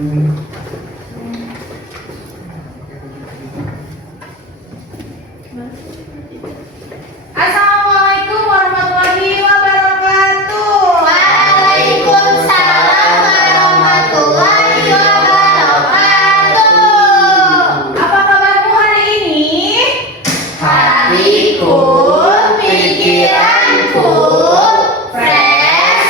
Assalamualaikum warahmatullahi wabarakatuh. Waalaikumsalam warahmatullahi wabarakatuh. Apa kabarmu hari ini? Hatiku, pikiranku, fresh.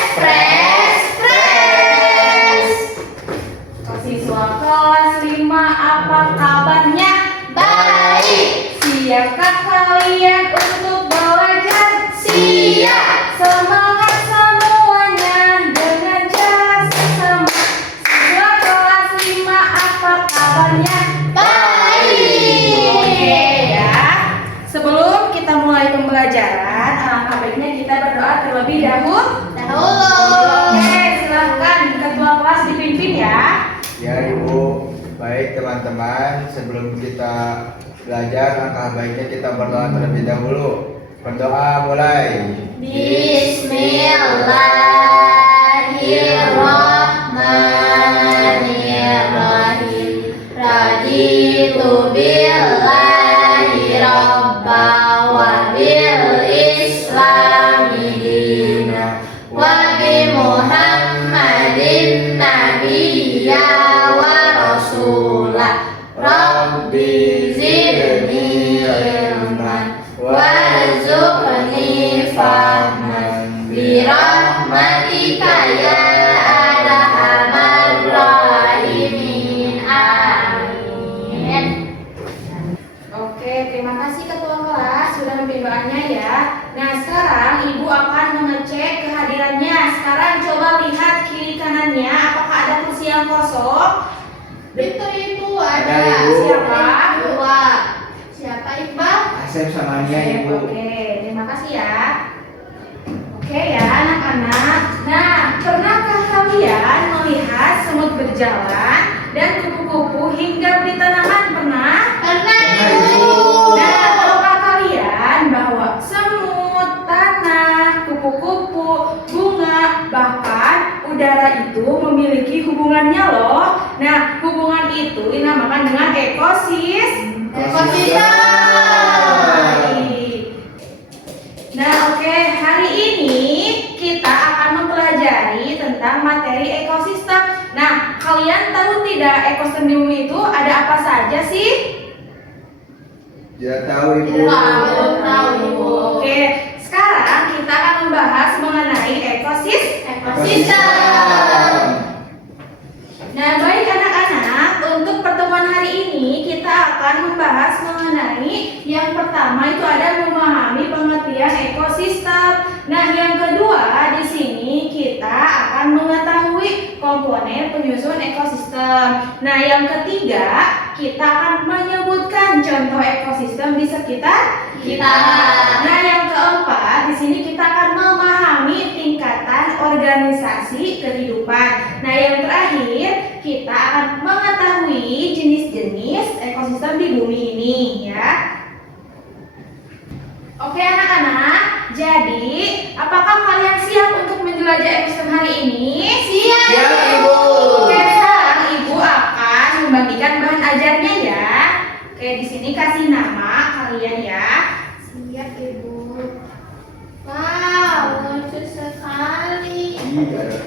Siswa kelas 5, apa kabarnya? Baik, Siapkah kalian untuk belajar? siap. Semangat semuanya dengan jas sama. Siswa kelas 5, apa kabarnya? Baik. Oke ya. Sebelum kita mulai pembelajaran, alangkah baiknya kita berdoa terlebih dahulu. Oke, silahkan ketua kelas dipimpin ya. Ya Ibu, baik teman-teman, sebelum kita belajar, langkah baiknya kita berdoa terlebih dahulu. Berdoa mulai. Bismillahirrahmanirrahim. Raditu billahi rabba wa bil islami dina wa bi Muhammadin nabiyya wa rasulah. Rabbi zidni ilman warzuqni fahman birahmatika ya arhamar rahimin. Amin. Oke, terima kasih ketua kelas sudah memimpin doanya ya. Nah, sekarang ibu akan mengecek kehadirannya. Sekarang coba lihat kiri kanannya, apakah ada kursi yang kosong? Itu ibu Ada, ada. Ibu. Siapa? Dua. Siapa Iqbal? Asep sama Nia Ibu. Oke, terima kasih ya. Oke ya anak-anak. Nah, pernahkah kalian melihat semut berjalan dan kupu-kupu hingga di tanaman? Pernah? Pernah Ibu. Nah, tahukah kalian bahwa semut, tanah, kupu-kupu, bunga, bahkan udara itu memiliki hubungannya loh. Nah, hubungan itu dinamakan dengan ekosistem. Nah, oke, hari ini kita akan mempelajari tentang materi ekosistem. Nah, kalian tahu tidak ekosistem di bumi itu ada apa saja sih? Tidak tahu Ibu. Belum tahu Ibu. Oke, sekarang kita akan membahas mengenai ekosistem. Nah, baik anak-anak, untuk pertemuan hari ini kita akan membahas mengenai yang pertama itu ada memahami pengertian ekosistem. Nah, yang kedua di sini kita akan mengetahui komponen penyusun ekosistem. Nah, yang ketiga kita akan menyebutkan contoh ekosistem di sekitar kita. Nah, yang keempat di sini kita akan memahami tingkatan organisasi kehidupan. Nah, yang terakhir kita akan mengetahui jenis-jenis ekosistem di bumi ini ya. Oke anak-anak, jadi apakah kalian siap untuk menjelajah ekosistem hari ini? Siap. Siap, Ibu. Oke, sekarang Ibu akan membagikan bahan ajarnya ya. Oke, di sini kasih nama kalian ya. Siap Ibu. Wow, lucu sekali. Iya.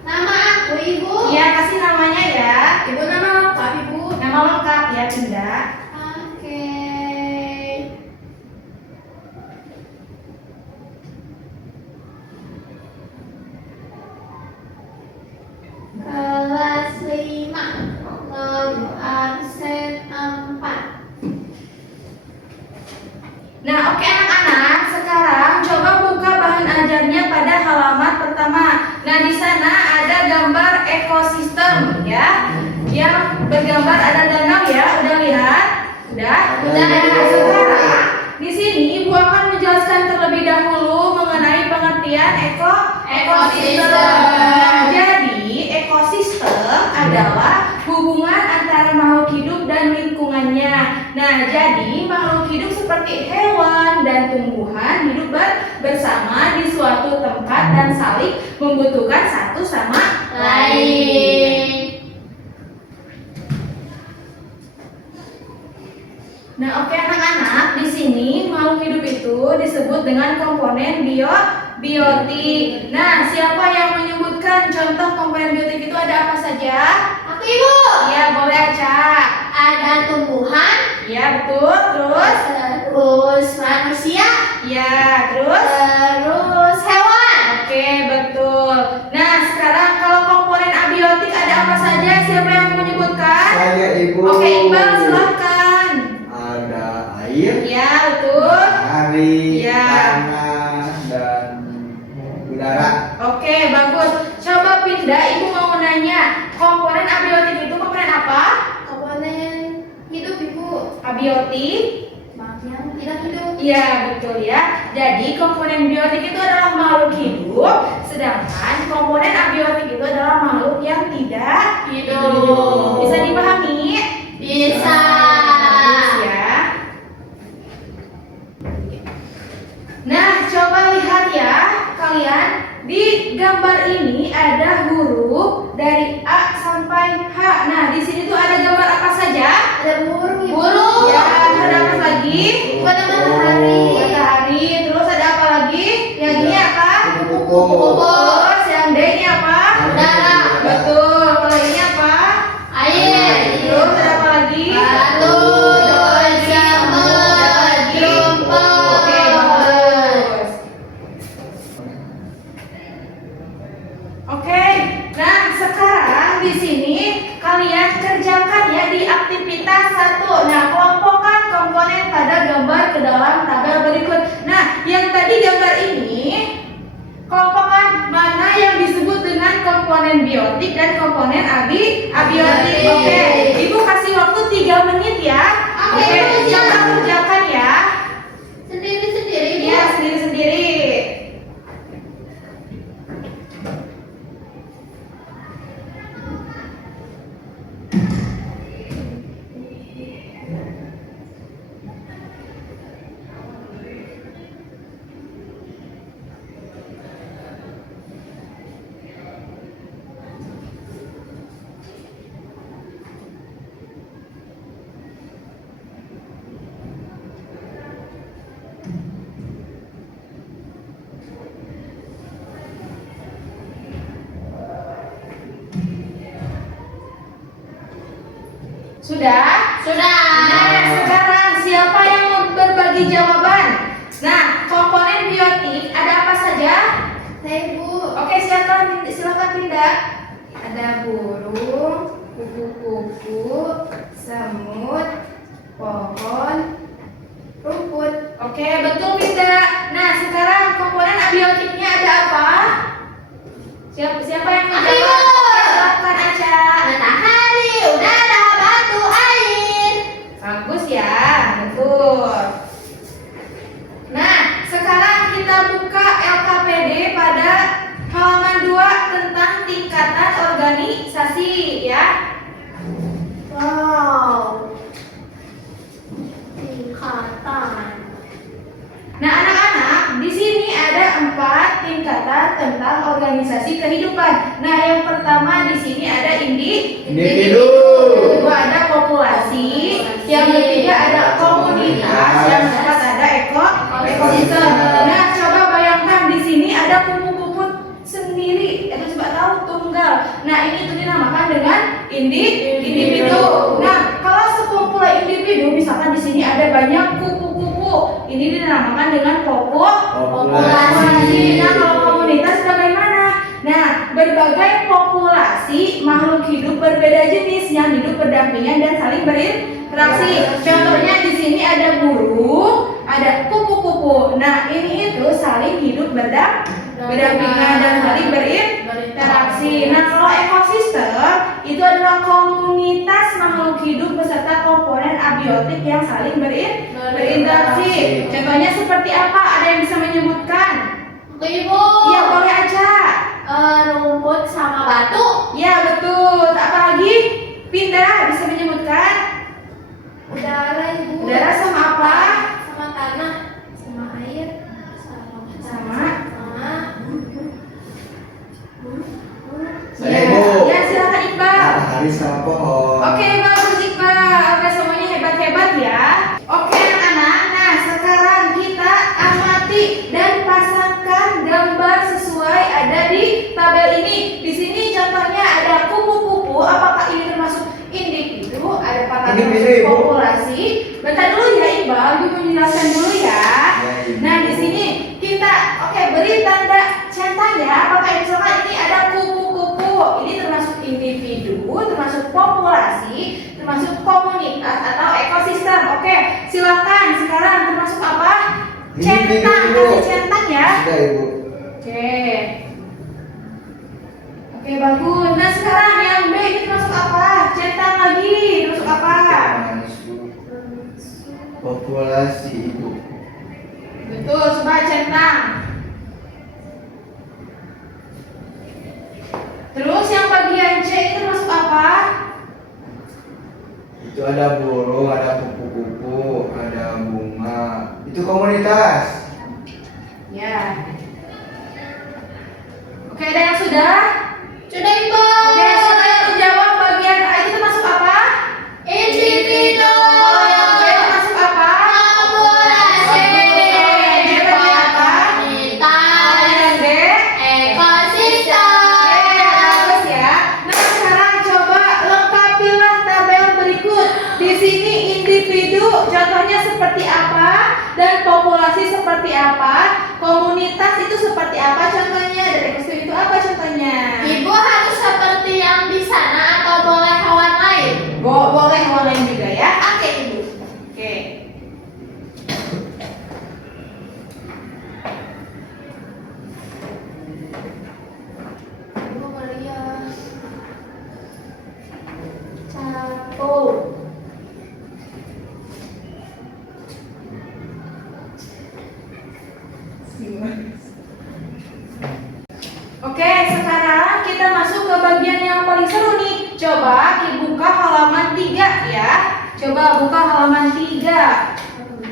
Nama aku Ibu. Iya, kasih namanya ya. Ibu nama lengkap Ibu. Nama lengkap ya, Bunda. Oke. Kelas 5 absen 4. Nah, oke anak-anak, sekarang coba buka bahan ajarnya pada halaman pertama. Nah, di sana ada gambar ekosistem ya. Yang bergambar ada danau ya, udah lihat? Udah? Udah. Nah, sekarang di sini Ibu akan menjelaskan terlebih dahulu mengenai pengertian ekosistem. Nah, jadi ekosistem adalah hubungan antara makhluk hidup dan lingkungannya. Nah, jadi makhluk hidup seperti hewan dan tumbuhan hidup bersama di suatu tempat dan saling membutuhkan satu sama lain. Nah, oke anak-anak, di sini makhluk hidup itu disebut dengan komponen biotik. Nah, siapa yang menyebutkan contoh komponen biotik itu ada apa saja? Aku Ibu. Ya, boleh Aca. Ada tumbuhan, Ya, betul. Terus? terus manusia, Ya, terus? terus hewan. Oke, betul. Nah, sekarang kalau komponen abiotik ada apa saja? Siapa yang menyebutkan? Saya Ibu. Oke, Iqbal silahkan. Ada air, Ya, betul. matahari, Ya. tanah, dan udara. Oke, bagus. Coba pindah, Ibu mau nanya, komponen abiotik itu komponen apa? Komponen hidup Ibu. Abiotik? Yang tidak hidup. Iya, betul ya. Jadi komponen biotik itu adalah makhluk hidup, sedangkan komponen abiotik itu adalah makhluk yang tidak hidup. Bisa dipahami? Bisa. Bagus ya. Nah, coba lihat ya, kalian di gambar ini ada huruf dari A sampai H. Nah, di sini tuh ada gambar apa saja? Ada burung Ibu. Burung. Ya, ada apa lagi? Ada matahari. Matahari. Terus ada apa lagi? Yang ini apa? Kupu-kupu. Terus yang D ini apa? Udara. Betul. Kalau ini apa? Air. Terus ada apa lagi? Batu. Jamur. Rumput. Oke, bagus. Oke, nah sekarang di sini kalian kerjakan ya di aktivitas 1. Nah, kelompokkan komponen pada gambar ke dalam tabel berikut. Nah, yang tadi gambar ini kelompokkan mana yang disebut dengan komponen biotik dan komponen abiotik. Oke, Ibu kasih waktu 3 menit ya. Oke, Ibu, siap. coba kerjakan ya. Sendiri-sendiri Ibu. Iya, sendiri-sendiri. Sudah? Sudah. Nah, sekarang siapa yang mau berbagi jawaban? Nah, komponen biotik ada apa saja? Saya Ibu. Oke, silakan pindah. Ada burung, kupu-kupu, semut, pohon, rumput. Oke, betul pindah. Nah, sekarang komponen abiotiknya ada apa? Siapa yang mau Aku, jawab? Ibu. Oke, silakan Aca. Matahari, udara, batu, air. Bagus ya, betul. Nah, sekarang kita buka LKPD pada halaman 2 tentang tingkatan organisasi ya. Wow. Tingkatan. Nah, anak-anak, di sini ada 4 tingkatan tentang organisasi kehidupan. Nah, yang pertama di sini ada Individu. kedua ada populasi, yang ketiga ada komunitas, yang keempat ada ekosistem. Nah, coba bayangkan di sini ada kupu-kupu sendiri, coba tahu tunggal. Nah, ini tuh dinamakan dengan individu. Nah, kalau sekumpulan individu, misalkan di sini ada banyak kupu-kupu, ini dinamakan dengan populasi. Nah, kalau komunitas bagaimana? Nah, berbagai populasi makhluk hidup berbeda jenis yang hidup berdampingan dan saling berinteraksi. Contohnya di sini ada burung, ada kupu-kupu. Nah, ini itu saling hidup berdampingan dan saling berinteraksi. Nah, kalau ekosistem itu adalah komunitas makhluk hidup beserta komponen abiotik yang saling berinteraksi. Contohnya seperti apa? Ada yang bisa menyebutkan? Oke Ibu. Iya, boleh aja. Rumput sama batu. Ya, betul. Apalagi? Pindah bisa menyebutkan? Udara Ibu. Udara sama apa? Sama tanah. Sama air. Sama. Saya Ibu. Ya, silakan Iqbal. Matahari sama pohon. Oke, bagus Iqbal. Oke, semuanya hebat-hebat ya. apakah ini termasuk individu? Ada patah Individu, termasuk Ibu. populasi. Bentar dulu ya Iqbal, Ibu menjelaskan dulu ya. Nah di sini kita beri tanda centang ya. Apakah misalkan ini ada kupu-kupu? Ini termasuk individu, termasuk populasi, termasuk komunitas atau ekosistem. Oke, silakan sekarang termasuk apa? Individu, Centang, Ibu. kasih centang ya. Sudah Ibu. Oke bagus. Nah sekarang yang B ini termasuk apa? Centang lagi, termasuk apa? Masuk populasi Ibu. Betul, coba centang. Terus yang bagian C itu termasuk apa? Itu ada burung, ada kupu-kupu, ada bunga. Itu komunitas. Ya. Oke, ada yang sudah? Sudah Ibu. Oke, siapa yang menjawab bagian A itu termasuk apa? Individu. Kalau yang B termasuk apa? Populasi. Kalau yang D? Ekosistem. Oke, bagus ya. Nah, sekarang coba lengkapilah tabel berikut. Di sini individu contohnya seperti apa dan populasi seperti apa, komunitas itu seperti apa contohnya, dan ekosistem itu apa contohnya. Ibu harus seperti yang di sana atau boleh hewan lain? Boleh hewan lain juga ya. Oke Ibu. Oke. Ibu Maria. Satu. Oke, sekarang kita masuk ke bagian yang paling seru nih. Coba kita buka halaman 3 ya. Coba buka halaman 3.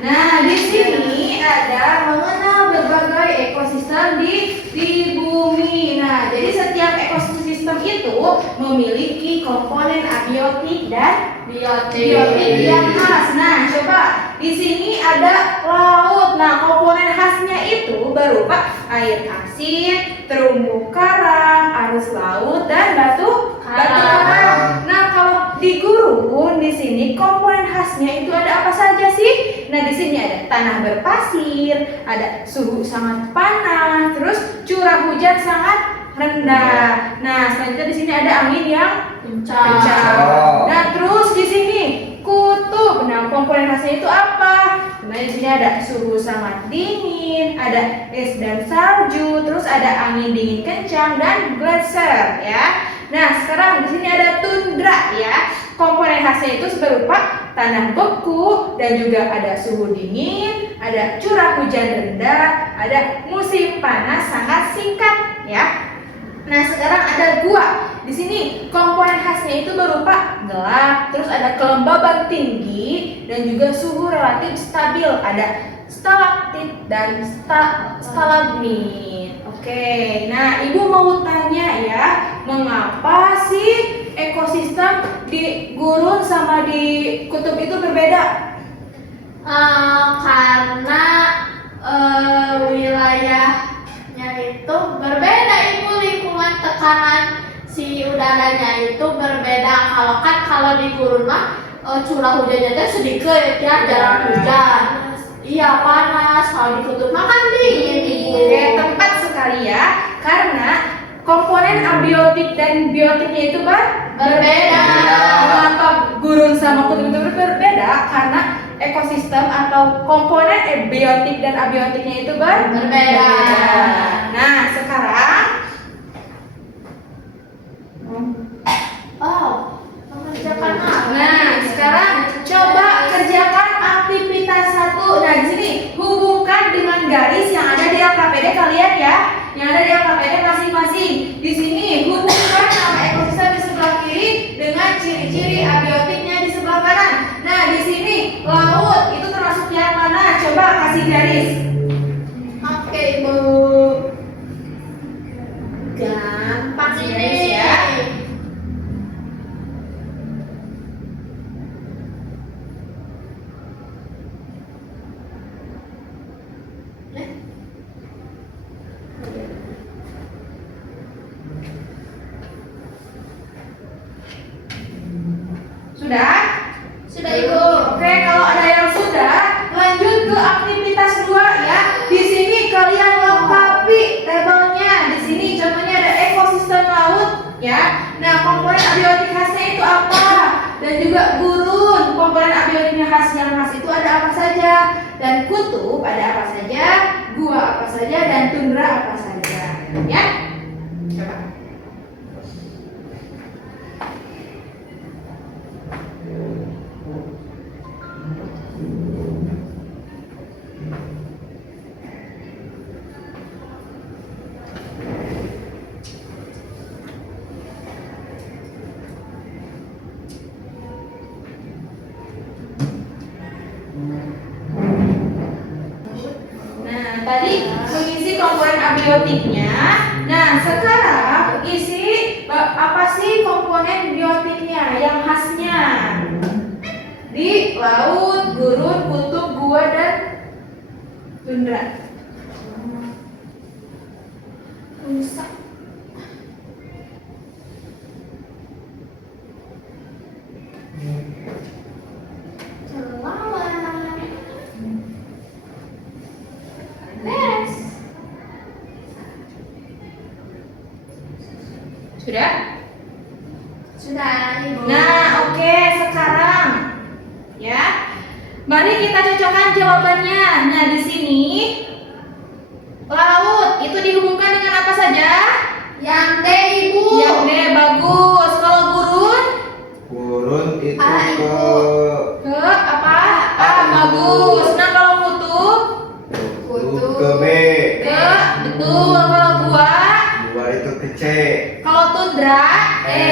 Nah, di sini ada mengenal berbagai ekosistem di bumi. Nah, jadi setiap ekosistem itu memiliki komponen abiotik dan biotik yang khas. Nah, coba di sini ada laut. Nah, komponen khasnya itu berupa air asin, terumbu karang, arus laut, dan batu karang. Nah, kalau di gurun di sini komponen khasnya itu ada apa saja sih? Nah, di sini ada tanah berpasir, ada suhu sangat panas, terus curah hujan sangat rendah. Nah, selanjutnya di sini ada angin yang kencang. Nah, terus di sini kutub. Nah, komponen khasnya itu apa? Nah, di sini ada suhu sangat dingin, ada es dan salju, terus ada angin dingin kencang dan gletser ya. Nah, sekarang di sini ada tundra ya. Komponen khasnya itu berupa tanah beku dan juga ada suhu dingin, ada curah hujan rendah, ada musim panas sangat singkat ya. Nah, sekarang ada gua. Di sini komponen khasnya itu berupa gelap, terus ada kelembaban tinggi dan juga suhu relatif stabil. Ada stalaktit dan stalagmit. Oke, nah Ibu mau tanya ya, mengapa sih ekosistem di gurun sama di kutub itu berbeda? Karena wilayahnya itu berbeda Ibu, lingkungan tekanan si udaranya itu berbeda. Kalau di gurun mah curah hujannya tuh sedikit ya, jarang hujan. Iya panas. Kalau di kutub mah kan dingin Ibu. Oke, tepat sekali ya, karena komponen abiotik dan biotiknya itu Berbeda. Mengapa gurun sama kutub itu berbeda? Karena ekosistem atau komponen biotik dan abiotiknya itu Berbeda. Nah, sekarang Mengerjakan apa? Nah, sekarang coba kerjakan aktivitas 1. Nah, di sini hubungkan dengan garis yang ada di LKPD kalian ya. Yang ada di LKPD masing-masing. Di sini hubungkan nama ekosistem di sebelah kiri dengan ciri-ciri abiotiknya di sebelah kanan. Nah, di sini laut itu termasuk yang mana? Coba kasih garis. Oke Ibu. Gampang sih Ini. garis ya. Sudah? Sudah Ibu. Oke, kalau ada yang sudah, lanjut ke aktivitas 2 ya. Di sini kalian lengkapi tabelnya. Di sini contohnya ada ekosistem laut ya. Nah, komponen abiotik khasnya itu apa? Dan juga gurun, komponen abiotiknya khas yang khas itu ada apa saja? Dan kutub ada apa saja? Gua apa saja? Dan tundra apa saja? Ya? Coba. Nah, tadi mengisi komponen abiotiknya. Nah, sekarang isi apa sih komponen biotiknya yang khasnya di laut, gurun, kutub, gua, dan tundra. Rusak. Kelelawar. Beres. Sudah? Sudah Ibu. Nah, oke, sekarang ya. Mari kita cocokkan jawabannya. Nah, di sini laut itu dihubungkan dengan apa saja? Yang D Ibu. Yang D bagus. Kalau gurun Gurun itu Ah, ke ke apa? A bagus. Nah, kalau kutub kutub ke B. ke betul. Kalau gua, Dua itu ke C. kalau tundra E.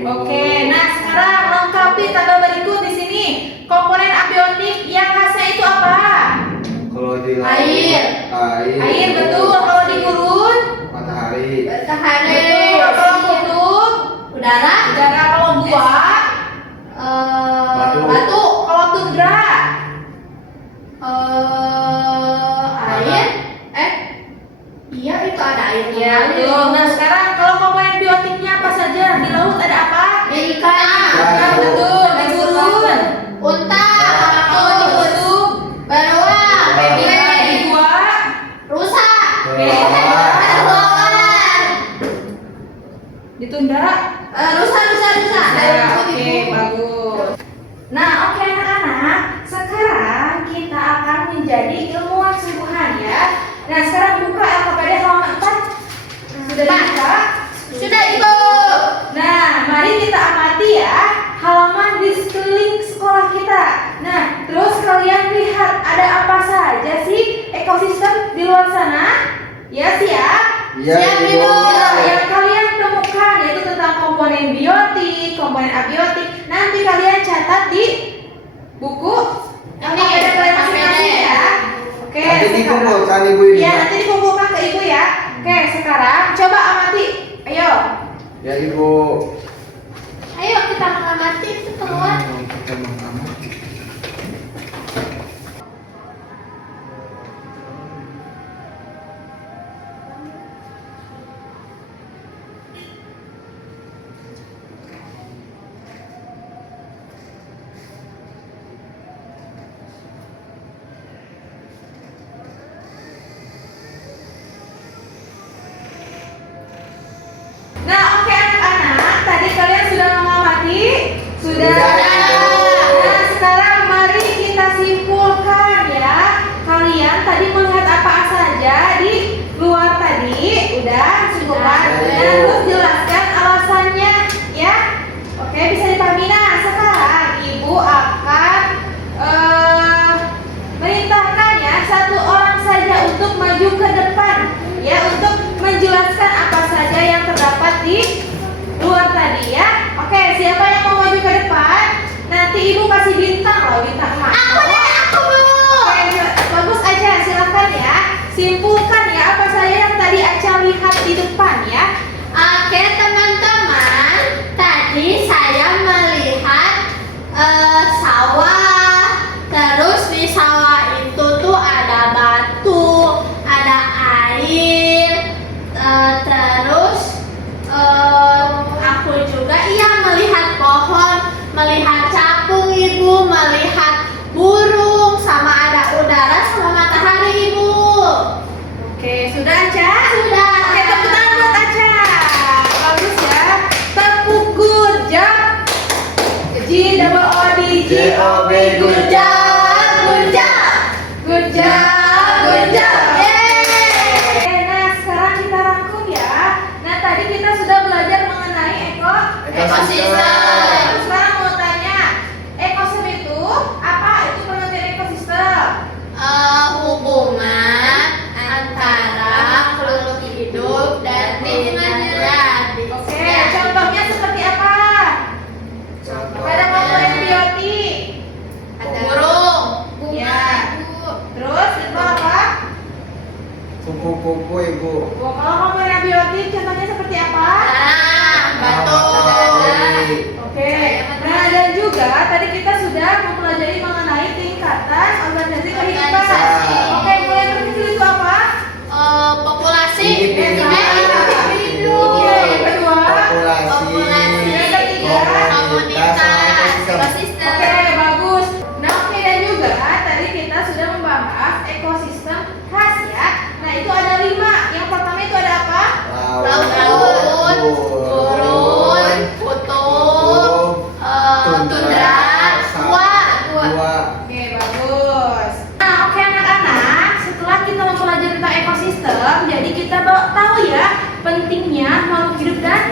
Oke. Nah, sekarang lengkapi tabel berikut di sini. Komponen abiotik yang khasnya itu apa? Kalau di laut, Air. Air betul. Kalau di gurun Matahari. Matahari. betul. Kalau kutub Udara. udara. Kalau gua Batu. batu. Kalau tundra Air. Iya itu ada airnya. ya betul. Nah, sekarang kalau komponen biotiknya apa saja? Di laut ada apa? Ikan. Ya betul. Di gurun Unta. kalau di kutub Beruang. ya. Di gua Rusa. Kelelawar. Kelelawar. di tundra Rusa. ya. Oke, bagus. Nah, oke anak-anak, sekarang kita akan menjadi ilmuwan sungguhan ya. Nah, sekarang buka LKPD halaman 4. Sudah dibuka? Sudah Ibu. Nah, mari kita amati ya halaman di sekeliling sekolah kita. Nah, terus kalian lihat ada apa saja sih ekosistem di luar sana? Ya, siap? Iya, Siap, Ibu. Ibu. Nah, yang kalian temukan yaitu tentang komponen biotik, komponen abiotik. Nanti kalian catat di buku. Ini, ada kalian LKPD. masing-masing ya. Oke, Nanti sekarang. dikumpulkan Ibu ini. Ya, nanti dikumpulkan ke ibu ya. Oke, sekarang coba amati. Ayo. Ya Ibu. Ayo kita mengamati itu keluar. Kita mengamati. Nah, oke anak-anak, tadi kalian sudah mengamati? Sudah. Sudah. Nah, sekarang mari kita simpulkan ya. Kalian tadi melihat apa saja di luar tadi? Udah simpulkan. Sudah. Nah, terus jelaskan alasannya ya. Oke, bisa dipahami. Nah, sekarang Ibu akan merintahkan ya satu orang saja untuk maju ke depan ya untuk menjelaskan apa saja yang terdapat di luar tadi ya. Oke, siapa yang mau maju ke depan? Nanti Ibu kasih bintang loh, bintang emas. Aku Bu. Oke, bagus aja, silakan ya. Simpulkan ya apa saja yang tadi Aca lihat di depan ya. Oke teman-teman, tadi saya melihat sawah. Terus di sawah itu tuh ada batu, ada air. Terus aku juga iya melihat pohon, melihat J-O-B, good job. Good job. Good job. Good job. Yeay. Oke, nah sekarang kita rangkum ya. Nah tadi kita sudah belajar mengenai Ekosistem. Sekarang mau tanya, ekosistem itu apa? Itu pengertian ekosistem. Hubungan antara makhluk hidup dan lingkungannya. Oke, contohnya seperti apa? Ada komponen biotik. Burung. Ya. Terus itu apa? Kupu-kupu, Ibu. Oh, kalau komponen biotik contohnya seperti apa? Batu. Oke. Nah, dan juga tadi kita sudah mempelajari mengenai tingkatan organisasi kehidupan. Organisasi. Oke, mulai terkecil itu apa? Populasi. Individu. Oke, yang kedua. Populasi. Yang ketiga. Komunitas sama ekosistem. Oke, bagus. Nah, oke dan juga tadi kita sudah membahas ekosistem khas ya. Nah, itu ada 5. Yang pertama itu ada apa? Laut, gurun, kutub, tundra, gua. Oke, bagus. Nah, oke anak-anak, setelah kita mempelajari tentang ekosistem, jadi kita tahu ya pentingnya makhluk hidup dan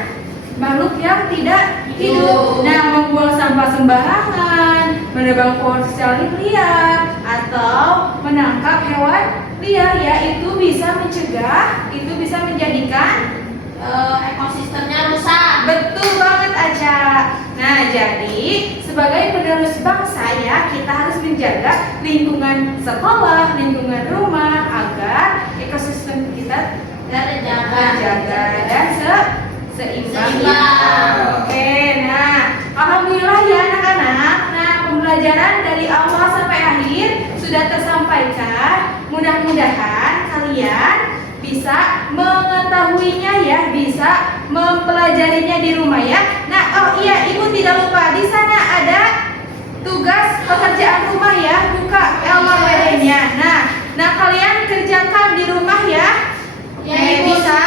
makhluk yang tidak hidup. Nah, membuang sampah sembarangan, menebang pohon secara liar, atau menangkap hewan liar ya, itu bisa mencegah, itu bisa menjadikan Ekosistemnya rusak. betul banget aja. Nah, jadi sebagai penerus bangsa ya, kita harus menjaga lingkungan sekolah, lingkungan rumah agar ekosistem kita terjaga dan seimbang. Seimbang. Oke, nah alhamdulillah ya anak-anak. Nah, pembelajaran dari awal sampai akhir sudah tersampaikan. Mudah-mudahan kalian bisa mengetahuinya ya, bisa mempelajarinya di rumah ya. Nah, oh iya, Ibu tidak lupa di sana ada tugas pekerjaan rumah ya, buka LKPD-nya. Nah kalian kerjakan di rumah ya. Ya, Oke, Ibu. bisa?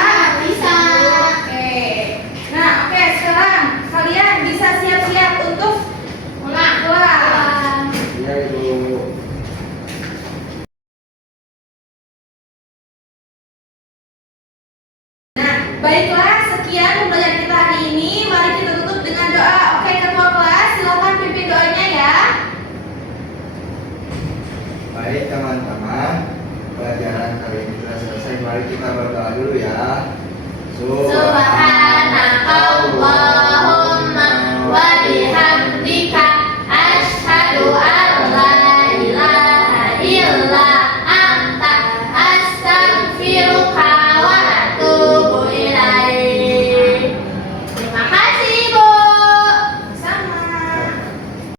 Bisa. Oke. Nah, oke, sekarang kalian bisa siap-siap untuk pulang. Iya, Ibu. Nah, baiklah, sekian pembelajaran kita hari ini. Mari kita tutup dengan doa. Oke, ketua kelas, silakan pimpin doanya ya. Baik teman-teman, pelajaran kali ini sudah selesai. Mari kita berdoa dulu ya. Subhanallah.